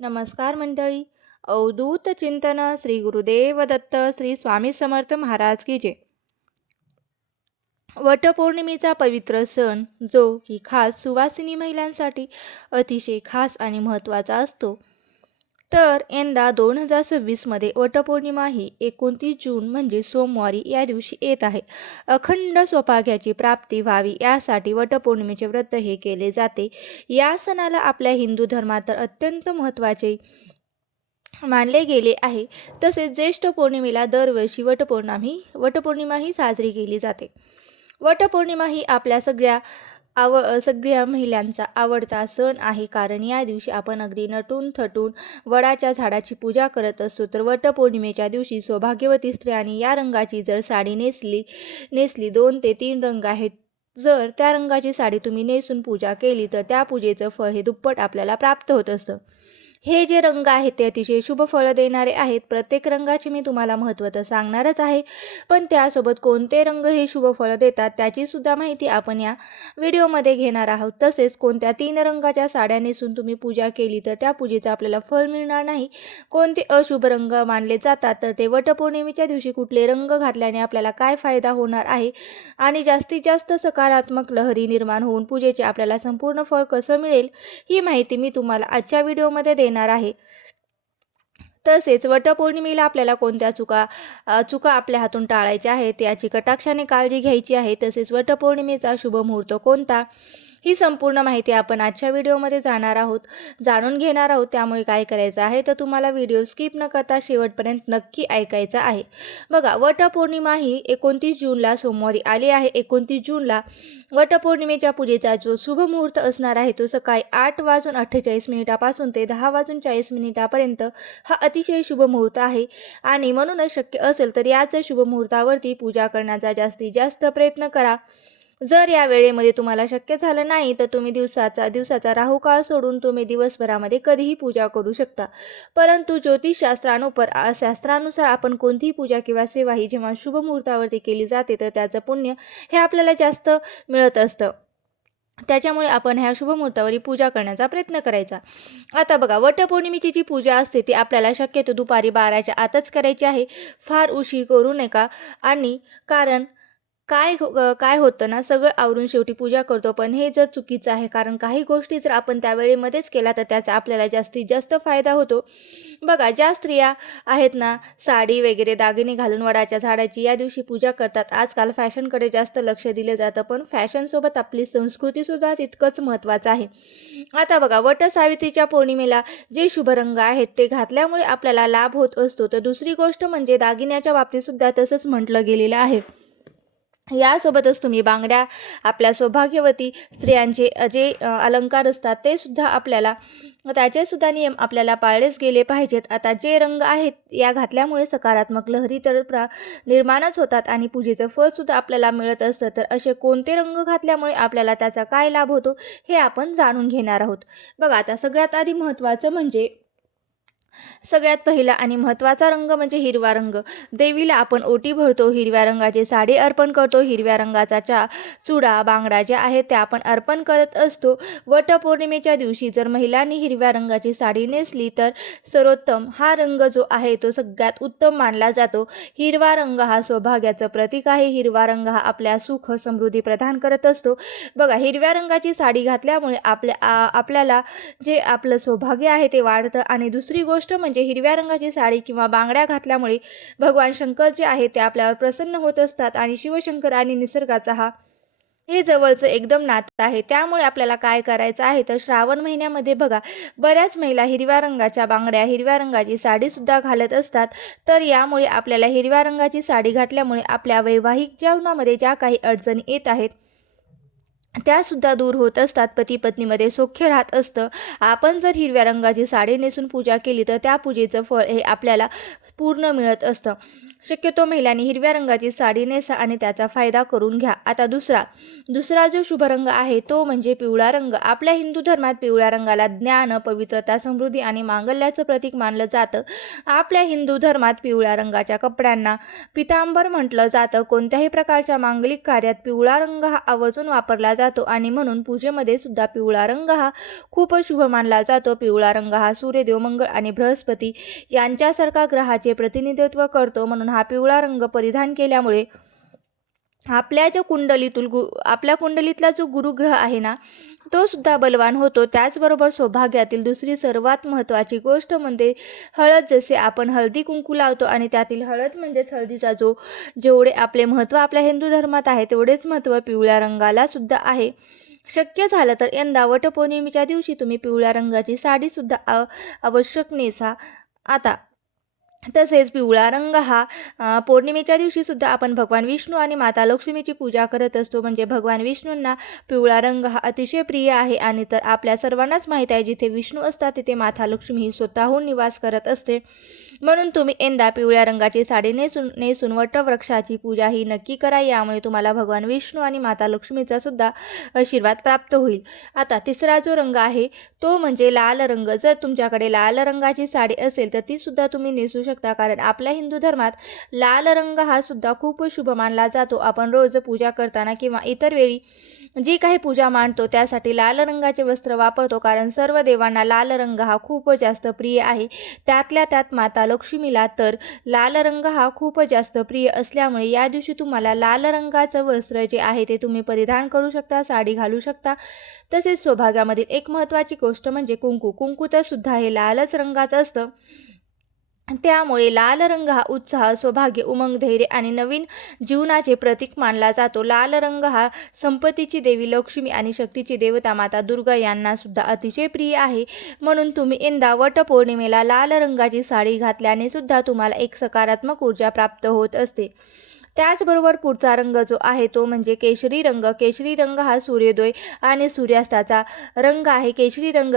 नमस्कार मंडळी. अवधूत चिंतन श्री गुरुदेव दत्त श्री स्वामी समर्थ महाराज की जय. वटपौर्णिमेचा पवित्र सण जो की खास सुवासिनी महिलांसाठी अतिशय खास आणि महत्त्वाचा असतो. तर यंदा 2026मध्ये वटपौर्णिमा ही 29 जून म्हणजे सोमवारी या दिवशी येत आहे. अखंड सौभाग्याची प्राप्ती व्हावी यासाठी वटपौर्णिमेचे व्रत हे केले जाते. या सणाला आपल्या हिंदू धर्मात तर अत्यंत महत्त्वाचे मानले गेले आहे. तसेच ज्येष्ठ पौर्णिमेला दरवर्षी वटपौर्णिमा ही साजरी केली जाते. वटपौर्णिमा ही आपल्या सगळ्या महिलांचा आवडता सण आहे, कारण या दिवशी आपण अगदी नटून थटून वडाच्या झाडाची पूजा करत असतो. तर वटपौर्णिमेच्या दिवशी सौभाग्यवती स्त्रियांनी या रंगाची जर साडी नेसली 2 ते 3 रंग आहेत, जर त्या रंगाची साडी तुम्ही नेसून पूजा केली तर त्या पूजेचं फळ हे दुप्पट आपल्याला प्राप्त होत असतं. हे जे रंग आहेत ते अतिशय शुभ फळ देणारे आहेत. प्रत्येक रंगाचे मी तुम्हाला महत्त्व तर सांगणारच आहे, पण त्यासोबत कोणते रंग हे शुभ फळ देतात त्याची सुद्धा माहिती आपण या व्हिडिओमध्ये घेणार आहोत. तसेच कोणत्या 3 रंगाच्या साड्या नेसून तुम्ही पूजा केली तर त्या पूजेचं आपल्याला फळ मिळणार नाही. कोणते अशुभ रंग मानले जातात, तर ते वटपौर्णिमेच्या दिवशी कुठले रंग घातल्याने आपल्याला काय फायदा होणार आहे आणि जास्तीत जास्त सकारात्मक लहरी निर्माण होऊन पूजेचे आपल्याला संपूर्ण फळ कसं मिळेल, ही माहिती मी तुम्हाला आजच्या व्हिडिओमध्ये देणार आहे. तसेच वटपौर्णिमेला आपल्याला कोणत्या चुका आपल्या हातून टाळायच्या आहेत याची कटाक्षाने काळजी घ्यायची आहे. तसेच वटपौर्णिमेचा शुभ मुहूर्त कोणता, ही संपूर्ण माहिती आपण आजच्या व्हिडिओमध्ये जाणून घेणार आहोत. त्यामुळे काय करायचं आहे तर तुम्हाला व्हिडिओ स्किप न करता शेवटपर्यंत नक्की ऐकायचा आहे. बघा, वटपौर्णिमा ही 29 जूनला सोमवारी आली आहे. 29 जूनला वटपौर्णिमेच्या पूजेचा जो शुभ मुहूर्त असणार आहे तो सकाळी 8:48 पासून ते 10:40 हा अतिशय शुभ मुहूर्त आहे. आणि म्हणूनच शक्य असेल तर याच शुभ मुहूर्तावरती पूजा करण्याचा जास्तीत जास्त प्रयत्न करा. जर या वेळेमध्ये तुम्हाला शक्य झालं नाही तर तुम्ही दिवसाचा राहुकाळ सोडून तुम्ही दिवसभरामध्ये कधीही पूजा करू शकता. परंतु शास्त्रानुसार आपण कोणतीही पूजा किंवा सेवा ही जेव्हा शुभ मुहूर्तावरती केली जाते तर त्याचं पुण्य हे आपल्याला जास्त मिळत असतं. त्याच्यामुळे आपण ह्या शुभ मुहूर्तावरी पूजा करण्याचा प्रयत्न करायचा. आता बघा, वटपौर्णिमेची जी पूजा असते ती आपल्याला शक्यतो दुपारी 12च्या आतच करायची आहे. फार उशीर करू नका. आणि कारण काय होतं ना, सगळं आवरून शेवटी पूजा करतो, पण हे जर चुकीचं आहे. कारण काही गोष्टी जर आपण त्या वेळेमध्येच केल्या तर त्याचा आपल्याला जास्तीत जास्त फायदा होतो. बघा, ज्या स्त्रिया आहेत ना, साडी वगैरे दागिने घालून वडाच्या झाडाची या दिवशी पूजा करतात. आजकाल फॅशनकडे जास्त लक्ष दिलं जातं, पण फॅशनसोबत आपली संस्कृतीसुद्धा तितकंच महत्त्वाचं आहे. आता बघा, वटसावित्रीच्या पौर्णिमेला जे शुभ रंग आहेत ते घातल्यामुळे आपल्याला लाभ होत असतो. तर दुसरी गोष्ट म्हणजे दागिन्याच्या बाबतीतसुद्धा तसंच म्हटलं गेलेलं आहे. यासोबतच तुम्ही बांगड्या, आपल्या सौभाग्यवती स्त्रियांचे जे अलंकार असतात ते सुद्धा त्याचे सुद्धा नियम आपल्याला पाळलेच गेले पाहिजेत. आता जे रंग आहेत या घातल्यामुळे सकारात्मक लहरी तर निर्माणच होतात आणि पूजेचं फळ सुद्धा आपल्याला मिळत असतं. तर असे कोणते रंग घातल्यामुळे आपल्याला त्याचा काय लाभ होतो हे आपण जाणून घेणार आहोत. बघा, आता सगळ्यात आधी सगळ्यात पहिला आणि महत्त्वाचा रंग म्हणजे हिरवा रंग. देवीला आपण ओटी भरतो, हिरव्या रंगाची साडी अर्पण करतो, हिरव्या रंगाचा चुडा, बांगड्या ज्या आहेत त्या आपण अर्पण करत असतो. वटपौर्णिमेच्या दिवशी जर महिलांनी हिरव्या रंगाची साडी नेसली तर सर्वोत्तम हा रंग जो आहे तो सगळ्यात उत्तम मानला जातो. हिरवा रंग हा सौभाग्याचं प्रतीक आहे. हिरवा रंग हा आपल्या सुख समृद्धी प्रदान करत असतो. बघा, हिरव्या रंगाची साडी घातल्यामुळे आपल्याला जे आपलं सौभाग्य आहे ते वाढतं. आणि दुसरी गोष्ट म्हणजे हिरव्या रंगाची साडी किंवा बांगड्या घातल्यामुळे भगवान शंकर जे आहे ते आपल्यावर प्रसन्न होत असतात. आणि शिवशंकर आणि निसर्गाचा हे जवळचं एकदम नातं आहे. त्यामुळे आपल्याला काय करायचं आहे तर श्रावण महिन्यामध्ये बघा, बऱ्याच महिला हिरव्या रंगाच्या बांगड्या, हिरव्या रंगाची साडीसुद्धा घालत असतात. तर यामुळे आपल्याला हिरव्या रंगाची साडी घातल्यामुळे आपल्या वैवाहिक जीवनामध्ये ज्या काही अडचणी येत आहेत त्यासुद्धा दूर होत असतात. पती पत्नीमध्ये सौख्य राहत असतं. आपण जर हिरव्या रंगाची साडी नेसून पूजा केली तर त्या पूजेचं फळ हे आपल्याला पूर्ण मिळत असतं. शक्यतो महिलांनी हिरव्या रंगाची साडी नेसा आणि त्याचा फायदा करून घ्या. आता दुसरा जो शुभ रंग आहे तो म्हणजे पिवळा रंग. आपल्या हिंदू धर्मात पिवळ्या रंगाला ज्ञान, पवित्रता, समृद्धी आणि मांगल्याचं प्रतीक मानलं जातं. आपल्या हिंदू धर्मात पिवळ्या रंगाच्या कपड्यांना पितांबर म्हटलं जातं. कोणत्याही प्रकारच्या मांगलिक कार्यात पिवळा रंग हा आवर्जून वापरला जातो आणि म्हणून पूजेमध्ये सुद्धा पिवळा रंग हा खूप शुभ मानला जातो. पिवळा रंग हा सूर्यदेव, मंगळ आणि बृहस्पती यांच्यासारखा ग्रहाचे प्रतिनिधित्व करतो. म्हणून हा पिवळा रंग परिधान केल्यामुळे आपल्या कुंडलीतला जो गुरुग्रह आहे ना तो सुद्धा बलवान होतो. त्याचबरोबर सौभाग्यातील दुसरी सर्वात महत्त्वाची गोष्ट म्हणजे हळद. जसे आपण हळदी कुंकू लावतो आणि त्यातील हळद म्हणजेच हळदीचा जेवढे आपले महत्त्व आपल्या हिंदू धर्मात आहे तेवढेच महत्त्व पिवळ्या रंगाला सुद्धा आहे. शक्य झालं तर यंदा वटपौर्णिमेच्या दिवशी तुम्ही पिवळ्या रंगाची साडीसुद्धा आवश्यक नेसा. आता तसेच पिवळा रंग हा पौर्णिमेच्या दिवशी सुद्धा आपण भगवान विष्णू आणि माता लक्ष्मीची पूजा करत असतो. म्हणजे भगवान विष्णूंना पिवळा रंग हा अतिशय प्रिय आहे. आणि तर आपल्या सर्वांनाच माहीत आहे जिथे विष्णू असतात तिथे माता लक्ष्मी ही स्वतःहून निवास करत असते. म्हणून तुम्ही यंदा पिवळ्या रंगाची साडी नेसून वटवृक्षाची पूजा ही नक्की करा. यामुळे तुम्हाला भगवान विष्णू आणि माता लक्ष्मीचा सुद्धा आशीर्वाद प्राप्त होईल. आता तिसरा जो रंग आहे तो म्हणजे लाल रंग. जर तुमच्याकडे लाल रंगाची साडी असेल तर ती सुद्धा तुम्ही नेसू शकता. कारण आपल्या हिंदू धर्मात लाल रंग हा सुद्धा खूप शुभ मानला जातो. आपण रोज पूजा करताना किंवा इतर वेळी जी काही पूजा मांडतो त्यासाठी लाल रंगाचे वस्त्र वापरतो. कारण सर्व देवांना लाल रंग हा खूप जास्त प्रिय आहे. त्यातल्या त्यात माता लक्ष्मीला तर लाल रंग हा खूप जास्त प्रिय असल्यामुळे या दिवशी तुम्हाला लाल रंगाचं वस्त्र जे आहे ते तुम्ही परिधान करू शकता, साडी घालू शकता. तसेच सौभाग्यामधील एक महत्त्वाची गोष्ट म्हणजे कुंकू तर सुद्धा हे लालच रंगाचं असतं. त्यामुळे लाल रंग हा उत्साह, सौभाग्य, उमंग, धैर्य आणि नवीन जीवनाचे प्रतीक मानला जातो. लाल रंग हा संपत्तीची देवी लक्ष्मी आणि शक्तीची देवता माता दुर्गा यांना सुद्धा अतिशय प्रिय आहे. म्हणून तुम्ही यंदा वटपौर्णिमेला लाल रंगाची साडी घातल्याने सुद्धा तुम्हाला एक सकारात्मक ऊर्जा प्राप्त होत असते. त्याचबरोबर पुढचा रंग जो आहे तो म्हणजे केशरी रंग. केशरी रंग हा सूर्योदय आणि सूर्यास्ताचा रंग आहे. केशरी रंग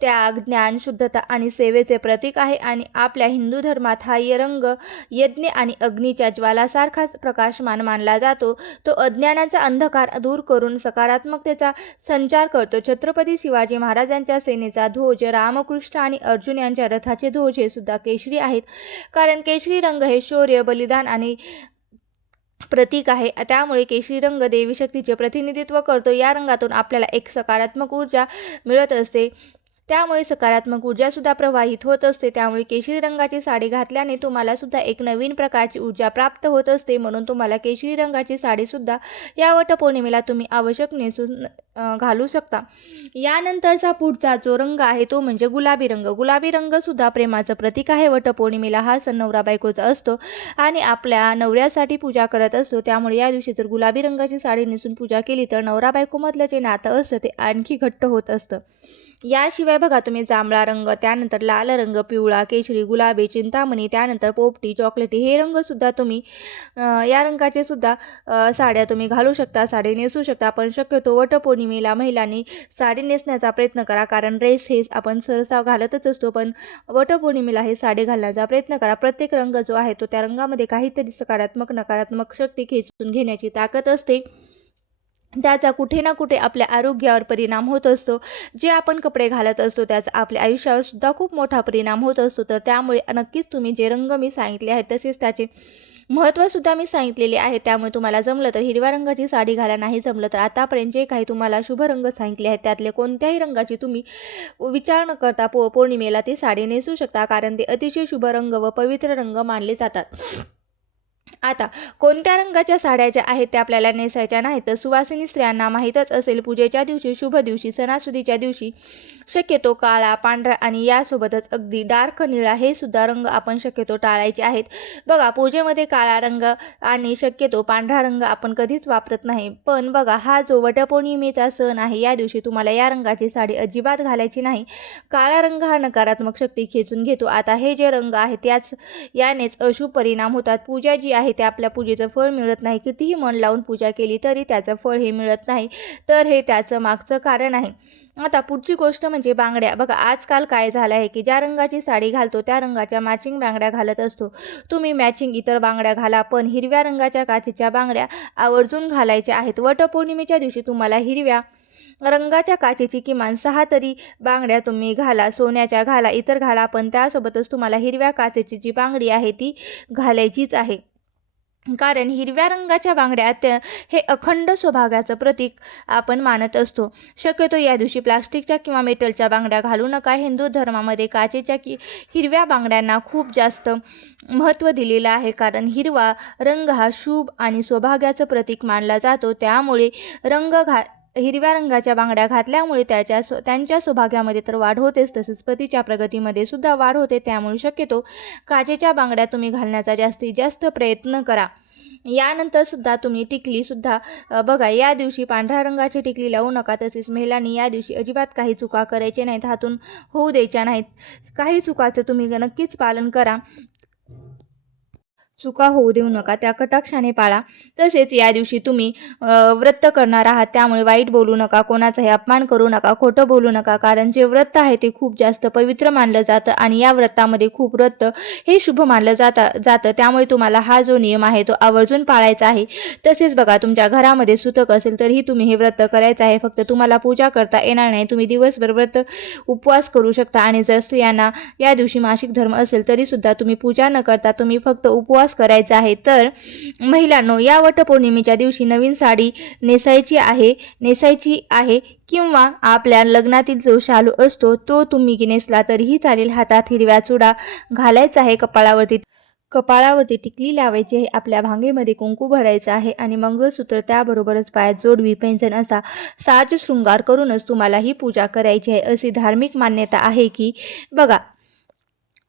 त्याग, ज्ञान, शुद्धता आणि सेवेचे प्रतीक आहे. आणि आपल्या हिंदू धर्मात हा रंग यज्ञ आणि अग्नीच्या ज्वालासारखाच प्रकाशमान मानला जातो. तो अज्ञानाचा अंधकार दूर करून सकारात्मकतेचा संचार करतो. छत्रपती शिवाजी महाराजांच्या सेनेचा ध्वज, रामकृष्ण आणि अर्जुन यांच्या रथाचे ध्वज हे सुद्धा केशरी आहेत. कारण केशरी रंग हे शौर्य, बलिदान आणि प्रतीक आहे. त्यामुळे केशरी रंग देवी शक्तीचे प्रतिनिधित्व करतो. या रंगातून आपल्याला एक सकारात्मक ऊर्जा मिळत असते. त्यामुळे सकारात्मक ऊर्जासुद्धा प्रवाहित होत असते. त्यामुळे केशरी रंगाची साडी घातल्याने तुम्हाला सुद्धा एक नवीन प्रकारची ऊर्जा प्राप्त होत असते. म्हणून तुम्हाला केशरी रंगाची साडीसुद्धा या वटपौर्णिमेला तुम्ही आवश्यक नेसून घालू शकता. यानंतरचा पुढचा जो रंग आहे तो म्हणजे गुलाबी रंग. गुलाबी रंगसुद्धा प्रेमाचं प्रतीक आहे. वटपौर्णिमेला हा सण नवरा बायकोचा असतो आणि आपल्या नवऱ्यासाठी पूजा करत असतो. त्यामुळे या दिवशी जर गुलाबी रंगाची साडी नेसून पूजा केली तर नवरा बायकोमधलं जे नातं असतं ते आणखी घट्ट होत असतं. याशिवाय बघा तुम्ही जांभळा रंग, त्यानंतर लाल रंग, पिवळा, केशरी, गुलाबी, चिंतामणी, त्यानंतर पोपटी, चॉकलेटी हे रंगसुद्धा तुम्ही या रंगाचे सुद्धा साड्या तुम्ही घालू शकता, साडी नेसू शकता. पण शक्यतो वटपौर्णिमेला महिलांनी साडी नेसण्याचा प्रयत्न करा. कारण ड्रेस हे आपण सहसा घालतच असतो, पण वटपौर्णिमेला हे साडी घालण्याचा प्रयत्न करा. प्रत्येक रंग जो आहे तो त्या रंगामध्ये काहीतरी सकारात्मक, नकारात्मक शक्ती खेचून घेण्याची ताकद असते. त्याचा कुठे ना कुठे आपल्या आरोग्यावर परिणाम होत असतो. जे आपण कपडे घालत असतो त्याचा आपल्या आयुष्यावर सुद्धा खूप मोठा परिणाम होत असतो. तर त्यामुळे नक्कीच तुम्ही जे रंग मी सांगितले आहेत तसेच त्याचे महत्त्वसुद्धा मी सांगितलेले आहे. त्यामुळे तुम्हाला जमलं तर हिरव्या रंगाची साडी घाला, नाही जमलं तर आतापर्यंत जे काही तुम्हाला शुभ रंग सांगितले आहेत त्यातले कोणत्याही रंगाची तुम्ही विचार न करता पौर्णिमेला ती साडी नेसू शकता. कारण ते अतिशय शुभ रंग व पवित्र रंग मानले जातात. आता कोणत्या रंगाच्या साड्या ज्या आहेत त्या आपल्याला नेसायच्या नाहीत तर सुवासिनी स्त्रियांना माहीतच असेल, पूजेच्या दिवशी, शुभ दिवशी, सणासुदीच्या दिवशी शक्यतो काळा, पांढरा आणि यासोबतच अगदी डार्क निळा हे सुद्धा रंग आपण शक्यतो टाळायचे आहेत. बघा पूजेमध्ये काळा रंग आणि शक्यतो पांढरा रंग आपण कधीच वापरत नाही. पण बघा हा जो वटपौर्णिमेचा सण आहे या दिवशी तुम्हाला या रंगाची साडी अजिबात घालायची नाही. काळा रंग हा नकारात्मक शक्ती खेचून घेतो. आता हे जे रंग आहेत यानेच अशुभ परिणाम होतात. पूजा जी आहे ते आपल्या पूजेचं फळ मिळत नाही, कितीही मन लावून पूजा केली तरी त्याचं फळ हे मिळत नाही, तर हे त्याचं मागचं कारण आहे. आता पुढची गोष्ट म्हणजे बांगड्या. बघा आजकाल काय झालं आहे की ज्या रंगाची साडी घालतो त्या रंगाच्या मॅचिंग बांगड्या घालत असतो. तुम्ही मॅचिंग इतर बांगड्या घाला, पण हिरव्या रंगाच्या काचेच्या बांगड्या आवर्जून घालायच्या आहेत. वटपौर्णिमेच्या दिवशी तुम्हाला हिरव्या रंगाच्या काचेची किमान 6 तरी बांगड्या तुम्ही घाला. सोन्याच्या घाला, इतर घाला, पण त्यासोबतच तुम्हाला हिरव्या काचेची जी बांगडी आहे ती घालायचीच आहे. कारण हिरव्या रंगाच्या बांगड्या हे अखंड सौभाग्याचं प्रतीक आपण मानत असतो. शक्यतो या दिवशी प्लास्टिकच्या किंवा मेटलच्या बांगड्या घालू नका. हिंदू धर्मामध्ये काचेच्या हिरव्या बांगड्यांना खूप जास्त महत्त्व दिलेलं आहे, कारण हिरवा रंग हा शुभ आणि सौभाग्याचं प्रतीक मानला जातो. त्यामुळे हिरव्या रंगाच्या बांगड्या घातल्यामुळे त्यांच्या सौभाग्यामध्ये तर वाढ होतेच, तसेच पतीच्या प्रगतीमध्ये सुद्धा वाढ होते. त्यामुळे शक्यतो काचेच्या बांगड्या तुम्ही घालण्याचा जास्तीत जास्त प्रयत्न करा. यानंतर सुद्धा तुम्ही टिकलीसुद्धा बघा, या दिवशी पांढऱ्या रंगाची टिकली लावू नका. तसेच महिलांनी या दिवशी अजिबात काही चुका करायच्या नाहीत, हातून होऊ द्यायच्या नाहीत. काही चुकाचं तुम्ही नक्कीच पालन करा. चुका होऊ देऊ नका, त्या कटाक्षाने पाळा. तसेच या दिवशी तुम्ही व्रत करणार आहात, त्यामुळे वाईट बोलू नका, कोणाचाही अपमान करू नका, खोटं बोलू नका. कारण जे व्रत आहे ते खूप जास्त पवित्र मानलं जातं आणि या व्रतामध्ये खूप व्रत हे शुभ मानलं जातं. त्यामुळे तुम्हाला हा जो नियम आहे तो आवर्जून पाळायचा आहे. तसेच बघा, तुमच्या घरामध्ये सुतक असेल तरीही तुम्ही हे व्रत करायचं आहे. फक्त तुम्हाला पूजा करता येणार नाही. तुम्ही दिवसभर व्रत उपवास करू शकता. आणि जर स्त्रियांना या दिवशी मासिक धर्म असेल तरीसुद्धा तुम्ही पूजा न करता तुम्ही फक्त उपवास करायचा आहे. तर महिलांनो, या वटपौर्णिमेच्या दिवशी नवीन साडी नेसायची आहे किंवा आपल्या लग्नातील जो शालू असतो तो तुम्ही नेसला तरीही चालेल. हातात हिरव्या चुडा घालायचा आहे, कपाळावरती टिकली लावायची आहे, आपल्या भांगेमध्ये कुंकू भरायचं आहे आणि मंगळसूत्र, त्याबरोबरच पायात जोडवी, पैंजण असा साज शृंगार करूनच तुम्हाला ही पूजा करायची आहे. अशी धार्मिक मान्यता आहे की बघा,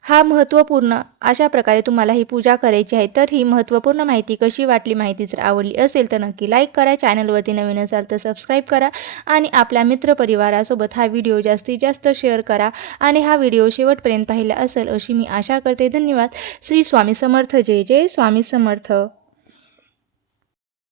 हा महत्त्वपूर्ण अशा प्रकारे तुम्हाला ही पूजा करायची आहे. तर ही महत्त्वपूर्ण माहिती कशी वाटली? माहिती जर आवडली असेल तर नक्की लाईक करा, चॅनलवरती नवीन असाल तर सबस्क्राईब करा आणि आपल्या मित्रपरिवारासोबत हा व्हिडिओ जास्तीत जास्त शेअर करा. आणि हा व्हिडिओ शेवटपर्यंत पाहिला असेल अशी मी आशा करते. धन्यवाद. श्री स्वामी समर्थ. जय जय स्वामी समर्थ.